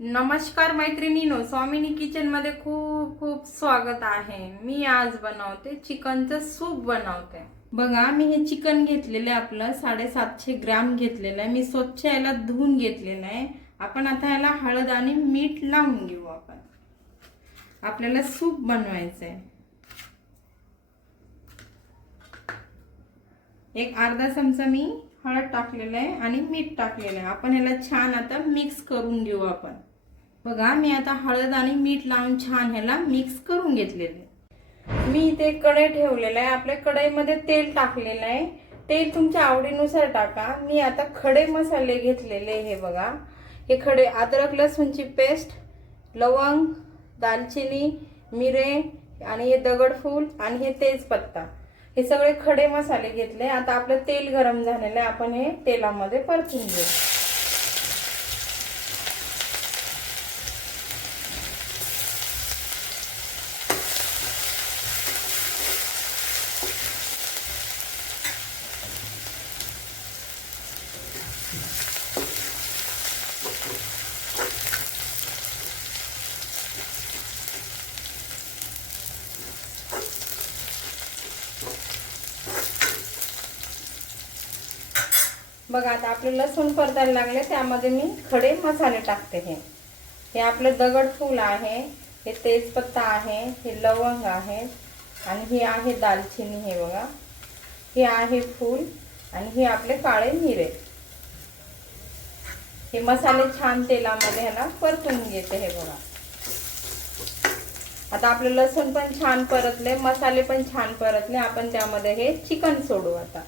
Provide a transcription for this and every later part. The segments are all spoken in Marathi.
नमस्कार मैत्रिणींनो, स्वामिनी किचन मध्ये खूप खूप स्वागत आहे। मी आज बनवते चिकनचं सूप बनवते। बघा, मी हे चिकन घेतलेलं आहे, आपलं 750 ग्राम घेतलेलं आहे। मी स्वच्छ याला धुवून घेतलेलं आहे। आपण आता याला हळद आणि मीठ लावून घेऊ। आपल्याला सूप बनवायचं आहे। एक अर्धा चमचा मी हळद टाकलेलं आहे आणि मीठ टाकलेलं आहे। आपण याला छान आता मिक्स करून घेऊ। बघा, मी आता हळद आणि मीठ लावून छान ह्याला मिक्स करून घेतलेले। मी इथे कढई ठेवलेलं आहे। आपल्या कढईमध्ये तेल टाकलेलं आहे। तेल तुमच्या आवडीनुसार टाका। मी आता खडे मसाले घेतलेले। हे बघा, हे खडे अद्रक लसूणची पेस्ट, लवंग, दालचिनी, मिरे आणि हे दगडफूल आणि हे तेजपत्ता, हे सगळे खडे मसाले घेतले। आता आपलं तेल गरम झालेलं आहे। आपण हे तेलामध्ये परतून घेऊ। बघा, आता आपले लसूण परतायला लागले, त्यामध्ये मी खडे मसाले टाकते। हे आपलं दगडफूल आहे, हे तेजपत्ता आहे, हे लवंग आहे आणि हे आहे दालचिनी। हे बघा, हे आहे फूल आणि हे आपले काळे मिरे। हे मसाले छान तेलामध्ये ह्याला परतून घेते। हे बघा, आता आपले लसूण पण छान परतले, मसाले पण छान परतले। आपण त्यामध्ये हे चिकन सोडू आता।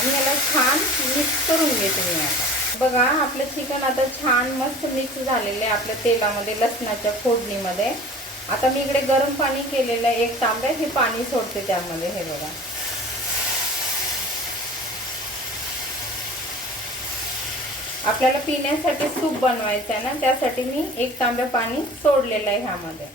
आणि याला छान मिक्स करून घेते मी आता। बघा, आपलं चिकन आता छान मस्त मिक्स झालेलं आहे आपल्या तेलामध्ये, लसणाच्या फोडणीमध्ये। आता मी इकडे गरम पाणी केलेलं आहे, 1 तांबे हे पाणी सोडते त्यामध्ये। हे बघा, आपल्याला पिण्यासाठी सूप बनवायचं आहे ना, त्यासाठी मी 1 तांबे पाणी सोडलेलं आहे ह्यामध्ये।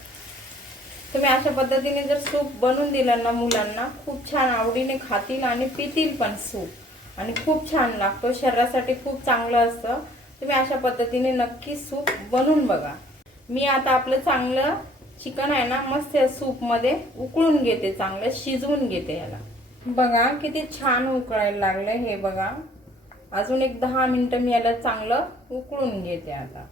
तुम्ही अशा पद्धतीने जर सूप बनवून दिलं ना मुलांना, खूप छान आवडीने खातील आणि पितील पण सूप, आणि खूप छान लागतो, शरीरासाठी खूप चांगलं असतं। तुम्ही अशा पद्धतीने नक्की सूप बनवून बघा। मी आता आपलं चांगलं चिकन आहे ना, मस्त या सूप मध्ये उकळून घेते, चांगलं शिजवून घेते याला। बघा, किती छान उकळायला लागलंय। हे बघा, अजून एक 10 मिनिटं मी याला चांगलं उकळून घेते आता।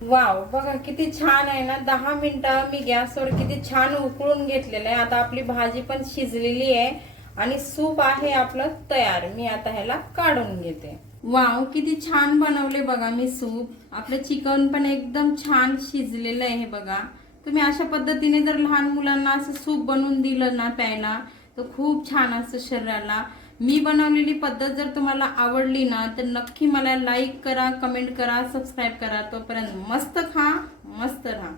वाव, बघा किती छान आहे ना। 10 मिनिटं मी गॅसवर किती छान उकळून घेतलेलं आहे। आता आपली भाजी पण शिजलेली आहे आणि सूप आहे आपलं तयार। मी आता ह्याला काढून घेते। वाव, किती छान बनवले बघा मी सूप। आपलं चिकन पण एकदम छान शिजलेलं आहे। हे बघा, तुम्ही अशा पद्धतीने जर लहान मुलांना असं सूप बनवून दिलं ना प्यायला, तर खूप छान असतं शरीराला। मी बनवलेली पद्धत जर तुम्हाला आवडली ना, तर नक्की मला लाईक करा, कमेंट करा, सबस्क्राईब करा। तोपर्यंत मस्त खा, मस्त राहा।